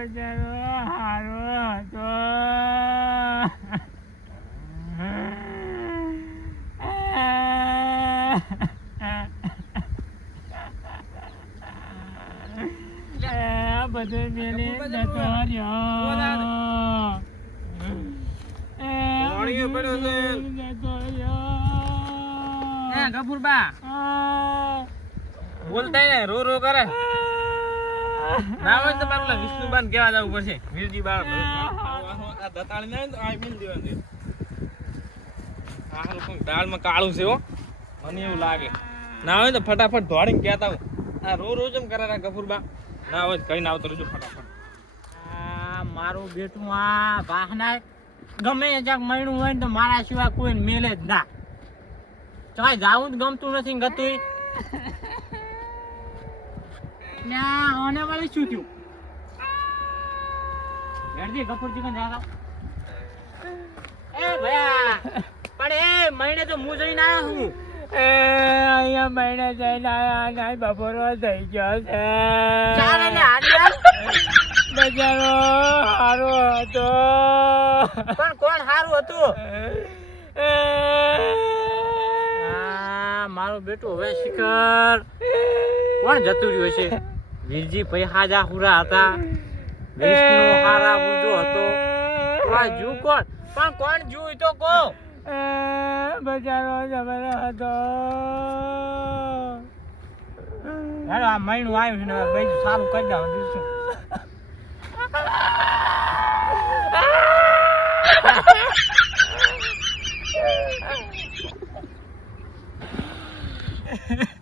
બજારો હારો હતો. બધો મેલી જતો રહ્યો એ પાણીએ પડ્યો છે. જતો રહ્યો એ ગફુરબા. આ બોલતા ને રો રો કરે. ના હોય તો મારું વિષ્ણુબાન કેવા જવું પડશે? વીરજી બા આ દતાળી ના હોય ને તો આ મિલ દેવાનું. આ લોકો દાળમાં કાળું છે હો. મને એવું લાગે. ના હોય તો ફટાફટ દોડીને કહેતા હું આ રો રોજ એમ કરે રા ગફુરબા. ના હોય કઈ ના આવતો રહેજો ફટાફટ. આ મારું બેટું આ વાહના ગમે એ મળ્યું હોય ને તો મારા સિવાય કોઈ મેલે જ ના. ચાલ જાવું જ ગમતું નથી ગતું આને વાળી શું થયું? હેડજી ગફુરજી કન જાગા એ ભયા પણ એ મહિને તો હું જઈને આવ્યો હું. એ અહીંયા મહિને જઈને આવ્યા ના બપોરો થઈ ગયો છે. ચાલે ને હાલ બજારો હારો હતો. પણ કોણ હારું હતું? મારું બેટું હવે શિખર. કોણ જતું રહ્યું છે વીરજી ભાઈ હાજા હુરા હતા. વિષ્ણુ હારા બુજો હતો. આ જુ કોણ? પણ કોણ જુ તો કો બજારો જબર હતો. હેલો આ મહિનું આવ્યું છે ને બીજું સારું કરી બીજું શું? કોણે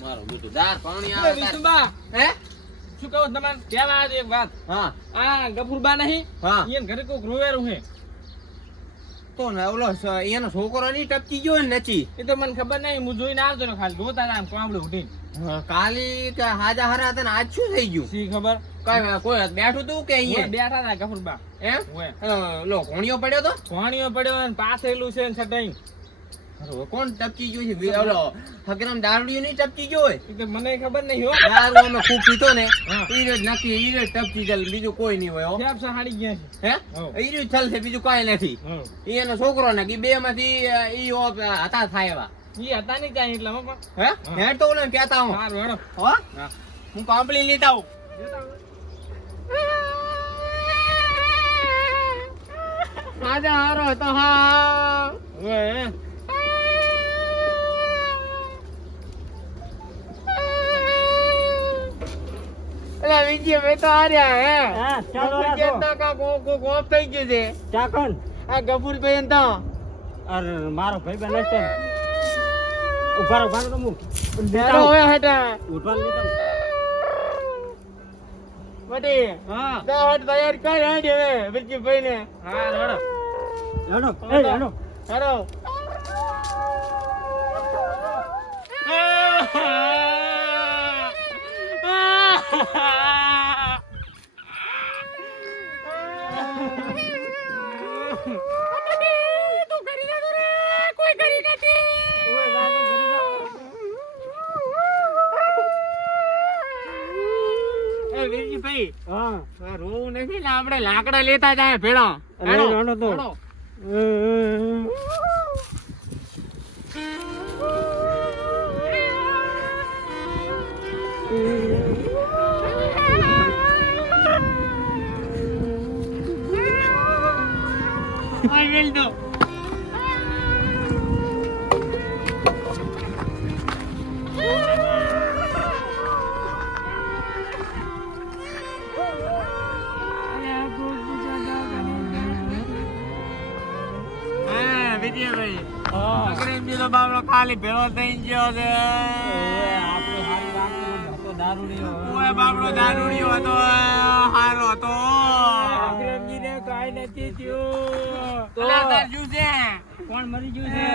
મારો બેટો દાર પાણી આવે હે? શું કહું તમારે? ત્યાં વાત એક વાત. હા. આ ગફુરબા નહીં હા. ઈયન ઘરે કોક રોવેરું હે તો ને ઓલો સ- એનો છોકરો ની ટપકી ગયો ને નચી. એ તો મને ખબર નહીં હું જોઈને આવતો ને ખાલી જોતા આમ કામડું ઉઠીને. કાલી કે હાજા હરા હતા ને આજ શું થઈ ગયું? શી ખબર? કઈ કોઈ બેઠું તું કે અહીંયા? બેઠા હતા ગફુરબા. એમ? લો ઘોણિયો પડ્યો તો? ઘોણિયો પડ્યો ને પાથેલું છે ને છટાઈ કોણ ટપકી ગયું છે? ઓલો હકરામ દારૂડિયો નહીં ટપકી ગયો હોય? મને ખબર નહીં હોય દારૂ અમે ખૂબ પીતો ને. ઈ રોજ નક્કી ઈ રોજ ટપકી જાય બીજું કોઈ નહીં હોય સાહેબ સહાડી ગયા છે? હે. ઈ રોજ થલશે બીજું કાંઈ નથી. ઈ એનો છોકરો ને કે બે માંથી ઈ હતા થાય એવા. ઈ હતા નહીં ત્યાં એટલે પણ. હે? હે. તો ઓલા કહેતા હું. સારું હેડો હો? હા કોમ્પ્લેન લેતા આવું હાજા હારો તો હા. ઓય એલા વિજય મેં તો હાર્યા હે. હા ચાલો રાખો. કા કો કો ઓફ થઈ ગયો છે. ચાકણ આ ગફુર ભાઈ તો. અર મારો ભાઈ બન છે ઉભારો ઉભારો તો હું બેરો હોય હટા. ઉઠવા લીધા મટી હા. તો હટ તૈયાર કર હેડ હવે બિલકી ભાઈ ને હા હેડો. હેડો. એ હેડો. હારો એ હા. રોવું નથી ને આપણે લાકડા લેતા જાય ભેળો. તો. હેડો. Ay, Beldo. હા વિજયભાઈ ખાલી ભેળો થઈ ગયો છે દારૂડિયો ઓય બાપડો દારૂડિયો હતો હારો હતો. વિક્રમજીને કાઈ નથી થયું. તો તાર છે. કોણ મરી ગયું છે?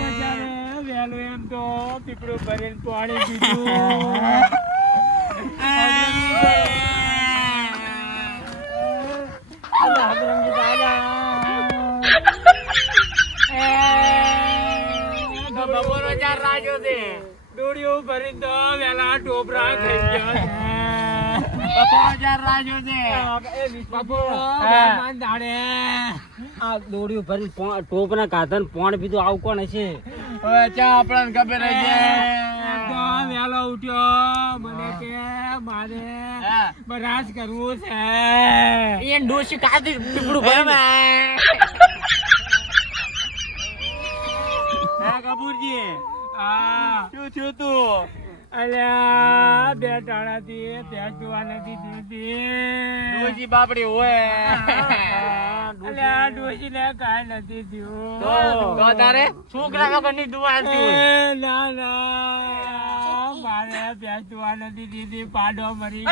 બચારે વહેલું એમ તો પીપળું ભરીને પાણી પીધું અલા, હગરમજી દાદા. તો બપોરો ચાર રાખ્યો છે તો ટોપરા થઈ ગયા આ દોડીઓ ભરી ટોપના કાધન પોણ પીધું આવું કોણ હશે? આપણને ખબર છે વહેલો ઉઠ્યો. મને કે મારે હા. કરવું છે. એ ડોશી. હા કપૂરજી આ શું થયું તું? અલ્યા બે ટાણાથી ભેંસ જોવા નથી દીધી ડોશી બાપડી હોય. અલ્યા ડોશીને કાંઈ નથી થયું. તો તારે છોકરા વગરની દુઆ હાલતી ના ના. મારે ભેંસ જોવા નથી દીધી પાડો મરી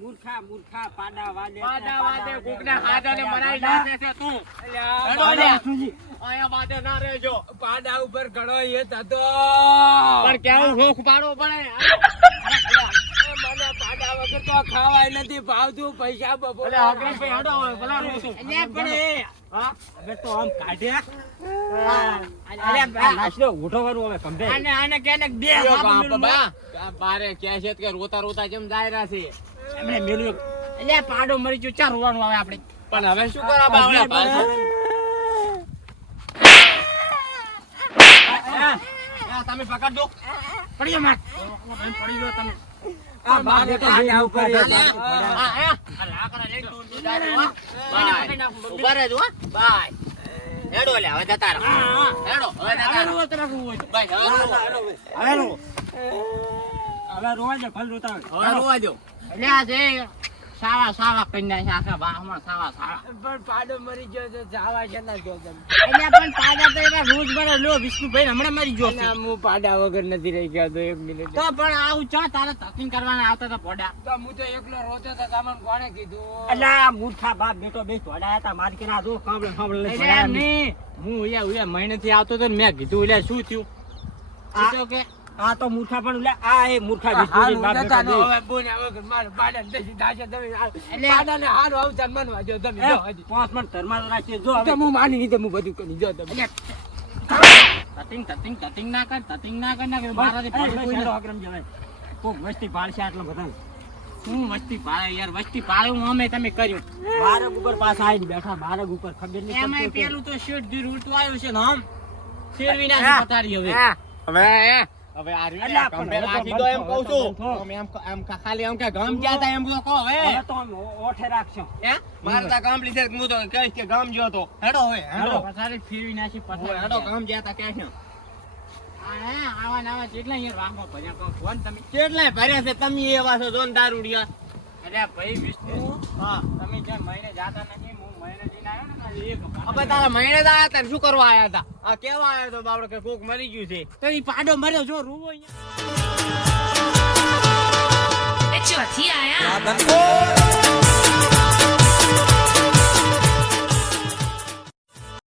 મૂર્ખા મૂર્ખા પાડા વાદે પાડા વાદે કોકના હાથોને મરાઈ નાખે છે તું. હેડો લે. અહીંયા વાદે ના રહેજો. પાડા ઉપર ઘણો એ થતો. પણ કેવું ભૂખ પાડવો પડે. મને પાડા વગર તો ખાવાય નથી ભાવતું પૈસા બપોર. અલે હકરીભાઈ હેડો હવે ભલા રોશું. અલ્યા પણ હા? હવે તો આમ કાઢ્યા. અલ્યા બા- નાસ્તો ઉઠો કરું હવે કમ્પે આને આને કેને બે લ્યો બાપ બાપ, મેલું બા. આ બારે કહે છે કે રોતા રોતા કેમ છે. એમણે મેલું અલ્યા પાડો મરી ગયો. ચાર રોવાનું આવે આપણે. પણ હવે શું કરવા તમે પકડ દો પડી જાવ માર. પડી ગયો તમે. આ બાપ બેટો પાડા ઉપર એ આ, આ, આ, આ લાકડા લઈ તું બાય. ઊભા રહેજો, હો. બાય. હેડો લે, હવે જતા રહો. હેડો, હવે જતા રહો. બાય, હવે રો. હવે હેડો હવે રોવા જો ફલ રોતા હવે રોવા દો. અલ્યા, જે સાવા સાવા કરી નાખ્યા આખા વાહમાં સાવા સાવા. પણ પાડો મરી ગયો તો છે ના ગયો તમે પણ પાડા તો એના રોજ બરે લો, વિષ્ણુભાઈ હમણાં મરી ગયો છે. ના, હું પાડા વગર નથી રહી ગયો તો એક મિનિટ તો પણ આવું ચા તારે તકીન કરવાના આવતા હતા પોડા તો હું તો એકલો રોતો તો તમને કોણે કીધું અલ્યા મૂર્ખા બાપ બેટો બે પોડા હતા માર કે ના દો ચોડાયા નહીં. નહીં. હું ઉયા ઉયા મહિનેથી આવતો તો મેં કીધું એટલે શું થયું આ- તો કે આ તો મૂર્ખા પણ લે આ એ મૂર્ખા વિષ્ણુજી બાપ બેટા બે. એટલે પાંચ મિનિટ ધર્મા તો રાખીએ. જો હવે. તતિંગ તતિંગ તતિંગ ના કર તતિંગ ના કર ના કે મારાથી એ, કોઈ નો અક્રમ જવાય. કોક વસ્તી પાળશે આટલા બધા. શું વસ્તી પાડે યાર વસ્તી પાડે હું અમે તમે કર્યું. બારક ઉપર પાછા આવીને બેઠા બારક ઉપર ખબર નહીં એમાં પેલું તો શેઠ જી રૂટું આવ્યું છે ને આમ શેરવી ના પતારી હવે. હવે હવે આ રહ્યું ને, અલ્યા, પણ ગમે હવે તો રાખી દો એમ કહું છું. બંધ થો. આમ એમ એમ ખાલી એમ કે ગામ ગયા તા એમ તો કહો હવે. હવે તો ઓઠે રાખશો હે? મારે તા ગામ લીધે હું તો કહીશ કે ગામ ગયો તો. હેડો હવે હેડો. પથારી ફેરવી નાખી પથારી હેડો, હેડો ગામ ગયા તા ક્યાં છે. આવા ને કેટલા યાર ભર્યા કહો ફોન તમે કેટલાય ભર્યા છે? તમે એવા છો જોન દારૂડિયા. અરે ભાઈ વિષ્ણુ હા. તમે જેમ મહિને જાતા નથી હું મહિને અબે તારા મહિને આયા તા શું કરવા આયા તા આ કેવા આયા તો બાપડો કે કોક મરી ગયું છે? તો ઈ પાડો મર્યો જો રૂવો અહીંયા. એ ચોથી આયા.